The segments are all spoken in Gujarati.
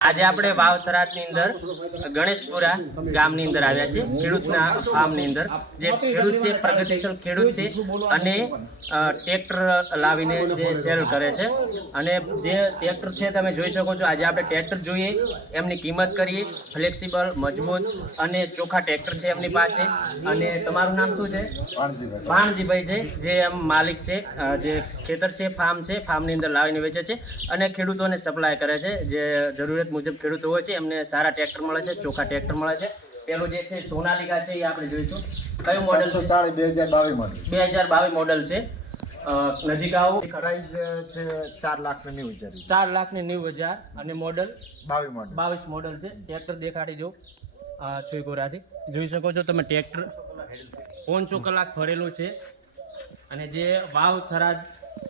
આજે આપણે વાવ થરાદની અંદર ગણેશપુરા ગામની અંદર આવ્યા છે ખેડૂતના ફાર્મની અંદર. જે ખેડૂત છે પ્રગતિશીલ ખેડૂત છે અને ટ્રેક્ટર લાવીને જે સેલ કરે છે. અને જે ટ્રેક્ટર છે તમે જોઈ શકો છો આજે આપણે ટ્રેક્ટર જોઈએ એમની કિંમત કરીએ ફ્લેક્સિબલ મજબૂત અને ચોખ્ખા ટ્રેક્ટર છે એમની પાસે. અને તમારું નામ શું છે? ભાણજીભાઈ છે જે એમ માલિક છે જે ખેતર છે ફાર્મ છે ફાર્મની અંદર લાવીને વેચે છે અને ખેડૂતોને સપ્લાય કરે છે. જે જરૂરિયાત મુજબ ખેડૂતો હોય છે એમને સારા ટ્રેક્ટર મળે છે ચોખ્ખા ટ્રેક્ટર મળે છે. પેલું જે છે સોનાલિકા છે એ આપણે જોઈશું. કયું મોડેલ છે? ચાળીસ બે હજાર બાવીસમાં બે હજાર બાવીસ મોડેલ છે. નજીક આવો. પ્રાઇસ છે ચાર લાખ ને નેવું હજાર ચાર લાખ ને નેવું હજાર અને મોડલ બાવીસ મોડલ બાવીસ મોડલ છે. ટ્રેક્ટર દેખાડી દો. આ છોઈકોરાથી જોઈ શકો છો તમે ટ્રેક્ટર. પોંચો કલાક ફરેલું છે. અને જે વાવ થરાદ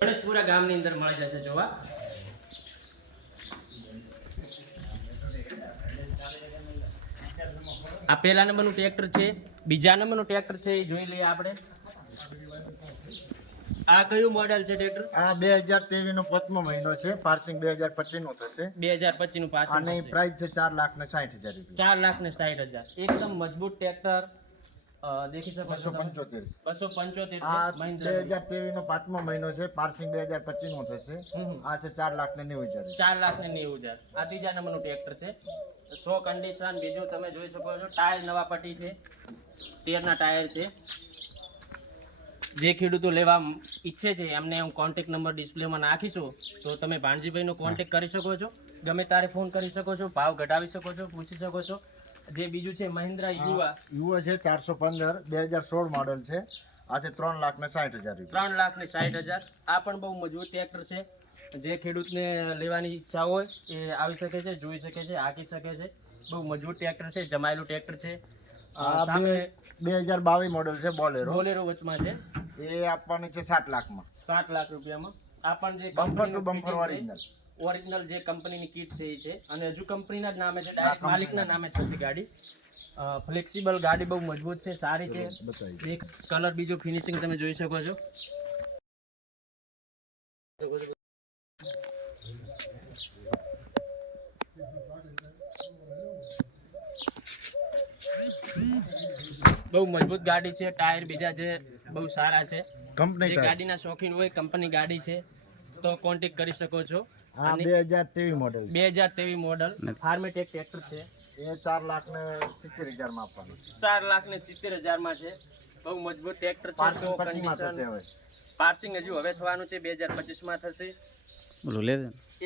ગણેશપુરા ગામની અંદર મળી જશે જોવા. આ પહેલા નંબરનું ટ્રેક્ટર છે બીજા નંબરનું ટ્રેક્ટર છે એ જોઈ લઈએ આપણે. આ કયું મોડેલ છે ટ્રેક્ટર આ બે હજાર ત્રેવીસ નો પાંચમો મહિનો છે પાર્સિંગ બે હજાર પચીસ નો થશે. બે હજાર પચીસનું પાર્સિંગ અને પ્રાઇસ છે ચાર લાખ ને સાઠ હજાર ચાર લાખ ને સાઠ હજાર. એકદમ મજબૂત ટ્રેક્ટર દેખી શકો બસો છો પંચોતેર. બસો પંચોતેર આ બે હજાર ત્રેવીસ નો પાંચમો મહિનો છે. પાર્સિંગ બે હજાર પચીસ નો થશે આ છે ચાર લાખ ને નેવું હજાર. ચાર લાખ ને નેવું હજાર. આ ત્રીજા નંબરનું ટ્રેક્ટર છે. સો કન્ડિશન બીજું તમે જોઈ શકો છો. ટાયર નવા પટ્ટી છે. તેરના ટાયર છે. જે ખેડૂતો લેવા ઈચ્છે છે એમને હું કોન્ટેક નંબર ડિસ્પ્લેમાં નાખીશું. તો તમે ભાણજીભાઈનો કોન્ટેક કરી શકો છો. ગમે તારે ફોન કરી શકો છો ભાવ ઘટાડી શકો છો પૂછી શકો છો. જે બીજું છે મહિન્દ્રા યુવા. યુવા છે ચારસો પંદર બે હજાર સોળ મોડેલ છે. આ છે ત્રણ લાખ ને સાઠ હજાર ત્રણ લાખ ને સાઠ હજાર. આ પણ બહુ મજબૂત ટ્રેક્ટર છે. જે ખેડૂતને લેવાની ઈચ્છા હોય એ આવી શકે છે જોઈ શકે છે હાંકી શકે છે. બહુ મજબૂત ટ્રેક્ટર છે જમાયેલું ટ્રેક્ટર છે. આ સામે બે હજાર બાવીસ મોડેલ છે બોલેરો. બોલેરો વચમાં છે. એ આપવાની છે સાત લાખમાં. સાત લાખ રૂપિયામાં. આ પણ જે bumper to bumper original original જે કંપનીની કીટ છે એ છે. અને હજુ કંપનીના જ નામે છે ડાયરેક્ટ માલિકના નામે છે ગાડી. ફ્લેક્સિબલ ગાડી બહુ મજબૂત છે સારી છે. એક કલર બીજો ફિનિશિંગ તમે જોઈ શકો છો. બહુ મજબૂત ગાડી છે ટાયર બીજા છે બહુ સારા છે. કંપની ગાડીના શોખીન હોય કંપની ગાડી છે. તો કોન્ટેક કરી શકો છો. આ અને બે હજાર ત્રેવીસ મોડેલ બે હજાર તેવી મોડલ ફાર્મેટેક ટ્રેક્ટર છે. એ ચાર લાખ ને સિત્તેર હજારમાં આપવાનું ચાર લાખ ને સિત્તેર હજારમાં છે. બહુ મજબૂત ટ્રેક્ટર છે પાર્સિંગ હજુ હવે થવાનું છે બે હજાર પચીસમાં થશે. બોલો લે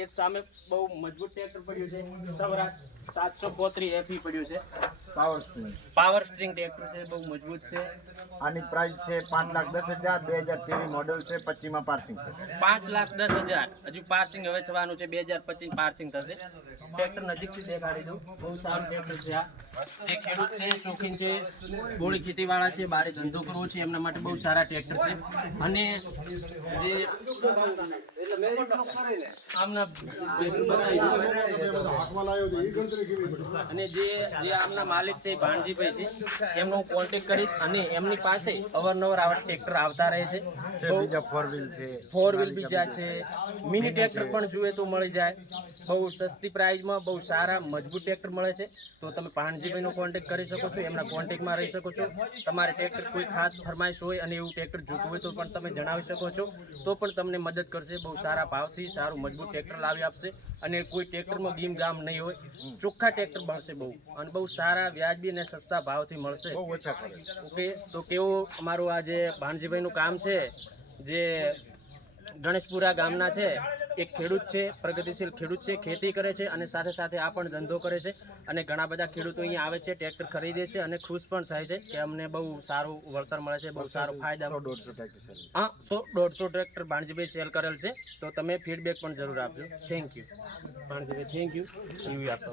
એક સામે બહુ મજબૂત ટ્રેક્ટર પડ્યું છે. સવરાજ સાતસો પોત્રી એફી પડ્યું છે. Power string power string tractor છે બહુ મજબૂત છે. આની પ્રાઇસ છે પાંચ લાખ દસ હજાર બે હજાર ત્રેવીસ મોડેલ છે પચીસમાં પાર્સિંગ થશે. પાંચ લાખ દસ હજાર. હજુ પાર્સિંગ હવે થવાનું છે બે હજાર પચીસ પાર્સિંગ થશે. ટ્રેક્ટર નજીકથી દેખાડી દઉં. બહુ સારું ટ્રેક્ટર છે આ. જે ખેડૂત છે શોખીન છે ગોળી ખેતીવાળા છે બારે ધંધો કરવો છે એમના માટે બહુ સારા ટ્રેક્ટર છે. અને જે આમના અને જે જે આમના માલિક છે ભાણજીભાઈ છે. એમનો હું કોન્ટેક્ટ કરીશ અને એમની પાસે અવારનવાર આવા ટ્રેક્ટર આવતા રહે છે. બીજા ફોર વ્હીલ છે ફોર વ્હીલ બીજા છે. મિની ટ્રેક્ટર પણ જોઈએ તો મળી જાય. બહુ સસ્તી પ્રાઇઝમાં બહુ સારા મજબૂત ટ્રેક્ટર મળે છે. તો તમે ભાણજીભાઈનો કોન્ટેક્ટ કરી શકો છો એમના કોન્ટેક્ટમાં રહી શકો છો. તમારે ટ્રેક્ટર કોઈ ખાસ ફરમાઈશ હોય અને એવું ટ્રેક્ટર જોતું હોય તો પણ તમે જણાવી શકો છો તો પણ તમને મદદ કરશે બહુ સારા ભાવથી સારું મજબૂત ટ્રેક્ટર લાવી આપશે અને કોઈ ટ્રેક્ટરમાં ગીમ ગામ નહીં હોય. ચોખ્ખા ટ્રેક્ટર મળશે બહુ અને બહુ સારા વ્યાજબી અને સસ્તા ભાવથી મળશે. ઓછા ઓકે તો કેવું અમારું આ જે ભાણજીભાઈનું કામ છે જે ગણેશપુરા ગામના છે. એક ખેડૂત છે પ્રગતિશીલ ખેડૂત છે ખેતી કરે છે અને સાથે સાથે આ પણ ધંધો કરે છે અને ઘણા બધા ખેડૂતો અહીંયા આવે છે ટ્રેક્ટર ખરીદે છે અને ખુશ પણ થાય છે કે અમને બહુ સારું વળતર મળે છે બહુ સારો ફાયદા દોઢસો ટ્રેક્ટર છે હા સો દોઢસો ટ્રેક્ટર ભાણજીભાઈ સેલ કરેલ છે તો તમે ફીડબેક પણ જરૂર આપજો. Thank you Bhanjibhai thank you એવું આપો